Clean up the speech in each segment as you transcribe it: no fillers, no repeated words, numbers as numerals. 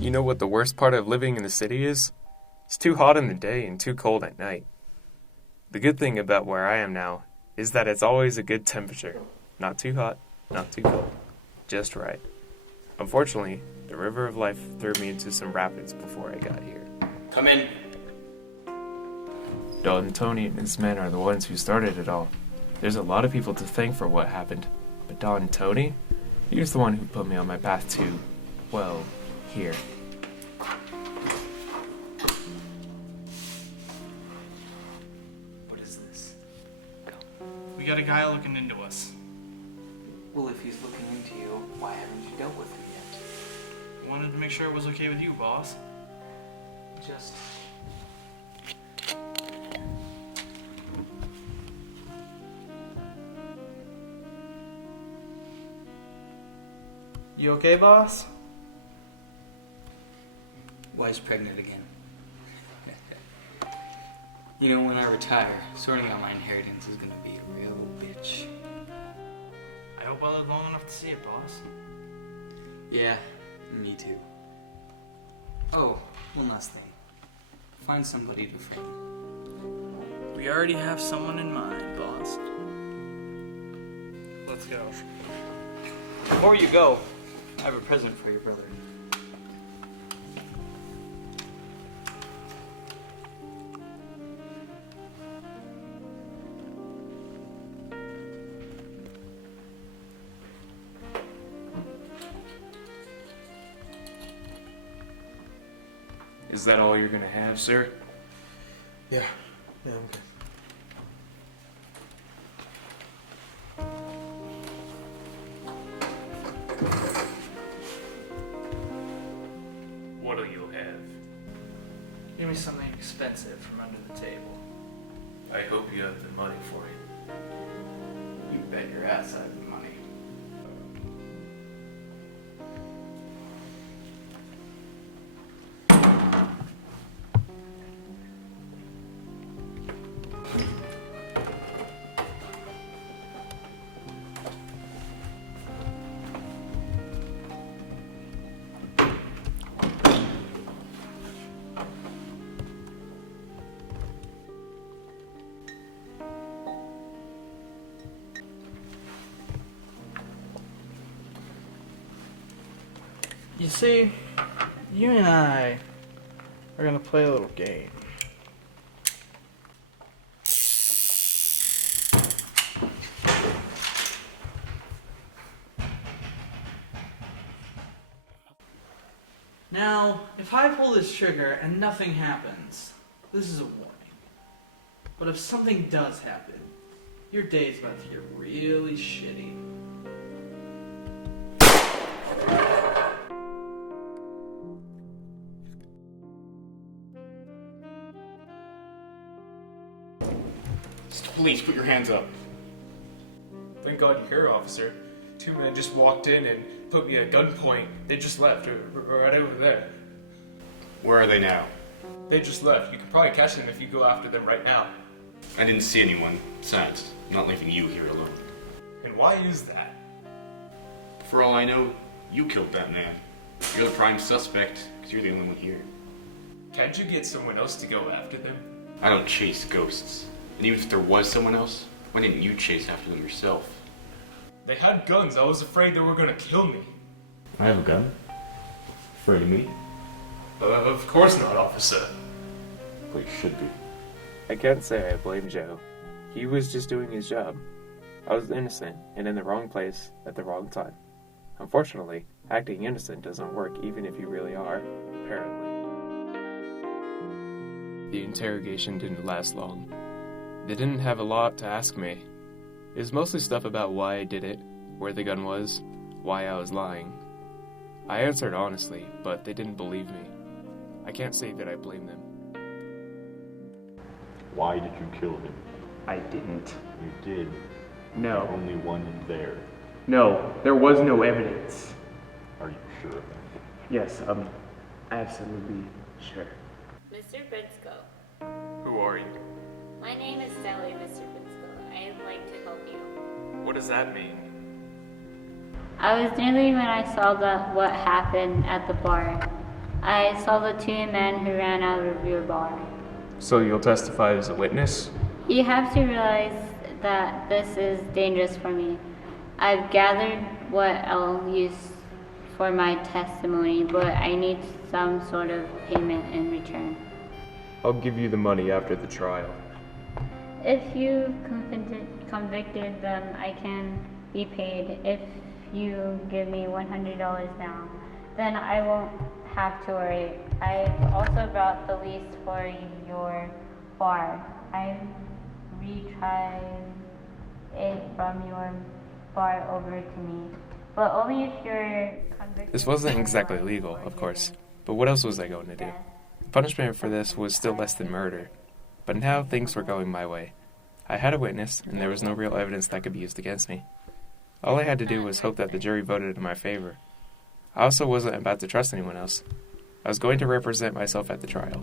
You know what the worst part of living in the city is? It's too hot in the day and too cold at night. The good thing about where I am now is that it's always a good temperature. Not too hot, not too cold. Just right. Unfortunately, the river of life threw me into some rapids before I got here. Come in. Don and Tony and his men are the ones who started it all. There's a lot of people to thank for what happened. But Don and Tony, he was the one who put me on my path to, well, here. What is this? We got a guy looking into us. Well, if he's looking into you, why haven't you dealt with him yet? Wanted to make sure it was okay with you, boss. Just... You okay, boss? Wife's pregnant again. You know, when I retire, sorting out my inheritance is gonna be a real bitch. I hope I live long enough to see it, boss. Yeah, me too. Oh, one last thing. Find somebody to frame. We already have someone in mind, boss. Let's go. Before you go, I have a present for your brother. Is that all you're gonna have, sir? Yeah, I'm good. What'll you have? Give me something expensive from under the table. I hope you have the money for it. You bet your ass I have the money. You see, you and I are gonna play a little game. Now, if I pull this trigger and nothing happens, this is a warning. But if something does happen, your day's about to get really shitty. Police, put your hands up. Thank God you're here, officer. Two men just walked in and put me at gunpoint. They just left, right over there. Where are they now? They just left. You can probably catch them if you go after them right now. I didn't see anyone. Besides, I'm not leaving you here alone. And why is that? For all I know, you killed that man. You're the prime suspect, because you're the only one here. Can't you get someone else to go after them? I don't chase ghosts. And even if there was someone else, why didn't you chase after them yourself? They had guns. I was afraid they were gonna kill me. I have a gun. Afraid of me? Of course not, officer. But you should be. I can't say I blame Joe. He was just doing his job. I was innocent and in the wrong place at the wrong time. Unfortunately, acting innocent doesn't work even if you really are, apparently. The interrogation didn't last long. They didn't have a lot to ask me. It was mostly stuff about why I did it, where the gun was, why I was lying. I answered honestly, but they didn't believe me. I can't say that I blame them. Why did you kill him? I didn't. You did. No. Only one there. No, there was no evidence. Are you sure of that? Yes, absolutely sure. Mr. Briscoe. Who are you? My name is Sally, Mr. Briscoe. I'd like to help you. What does that mean? I was nearly when I saw what happened at the bar. I saw the two men who ran out of your bar. So you'll testify as a witness? You have to realize that this is dangerous for me. I've gathered what I'll use for my testimony, but I need some sort of payment in return. I'll give you the money after the trial. If you convicted them, I can be paid. If you give me $100 now, then I won't have to worry. I've also brought the lease for your bar. I've retried it from your bar over to me, but only if you're convicted. This wasn't exactly legal, of course, but what else was I going to do? Punishment for this was still less than murder, but now things were going my way. I had a witness, and there was no real evidence that could be used against me. All I had to do was hope that the jury voted in my favor. I also wasn't about to trust anyone else. I was going to represent myself at the trial.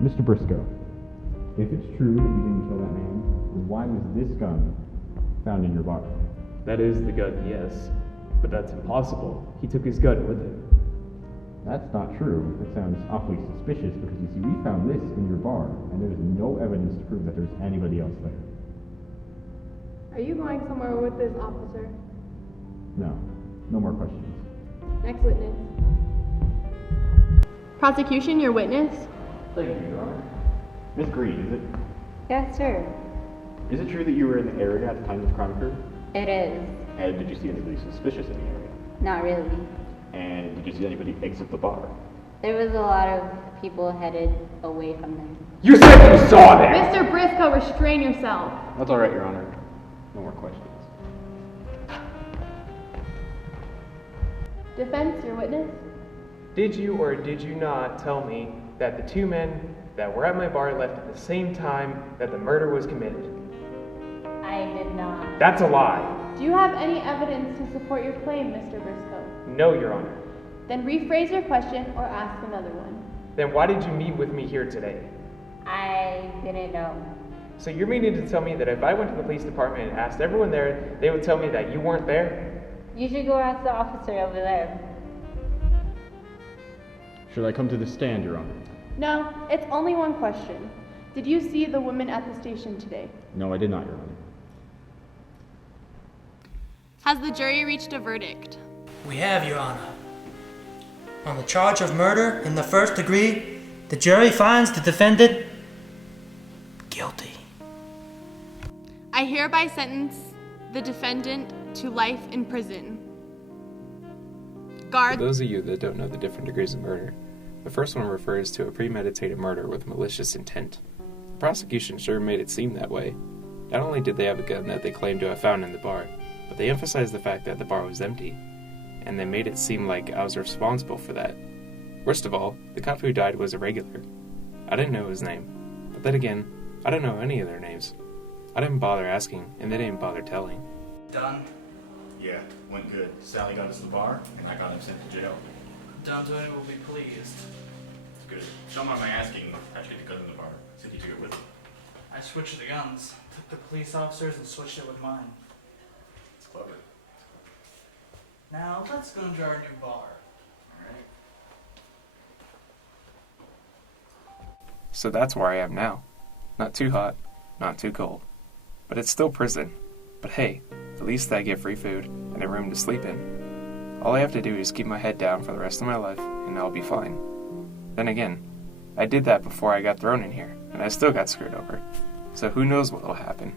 Mr. Briscoe, if it's true that you didn't kill that man, then why was this gun found in your bar? That is the gun, yes. But that's impossible. He took his gun with him. That's not true. That sounds awfully suspicious because you see, we found this in your bar, and there's no evidence to prove that there's anybody else there. Are you going somewhere with this officer? No. No more questions. Next witness. Prosecution, your witness? Thank you, Your Honor. Miss Green, is it? Yes, sir. Is it true that you were in the area at the time this crime occurred? It is. And did you see anybody suspicious in the area? Not really. And did you see anybody exit the bar? There was a lot of people headed away from there. You said you saw them! Mr. Briscoe, restrain yourself. That's all right, Your Honor. No more questions. Defense, your witness? Did you or did you not tell me that the two men that were at my bar left at the same time that the murder was committed? I did not. That's a lie. Do you have any evidence to support your claim, Mr. Briscoe? No, Your Honor. Then rephrase your question or ask another one. Then why did you meet with me here today? I didn't know. So you're meaning to tell me that if I went to the police department and asked everyone there, they would tell me that you weren't there? You should go ask the officer over there. Should I come to the stand, Your Honor? No, it's only one question. Did you see the woman at the station today? No, I did not, Your Honor. Has the jury reached a verdict? We have, Your Honor. On the charge of murder in the first degree, the jury finds the defendant guilty. I hereby sentence the defendant to life in prison. For Guard. those of you that don't know the different degrees of murder, the first one refers to a premeditated murder with malicious intent. The prosecution sure made it seem that way. Not only did they have a gun that they claimed to have found in the bar, but they emphasized the fact that the bar was empty, and they made it seem like I was responsible for that. Worst of all, the cop who died was a regular. I didn't know his name, but then again, I don't know any of their names. I didn't bother asking, and they didn't bother telling. Done. Yeah, went good. Sally got us the bar, and I got him sent to jail. Done to it will be pleased. It's good. Someone am I asking actually to cut in the bar. Said he took it with him. I switched the guns. Took the police officers and switched it with mine. It's clever. Now let's go into our new bar. Alright. So that's where I am now. Not too hot, not too cold. But it's still prison. But hey, at least I get free food and a room to sleep in. All I have to do is keep my head down for the rest of my life, and I'll be fine. Then again, I did that before I got thrown in here, and I still got screwed over. So who knows what will happen.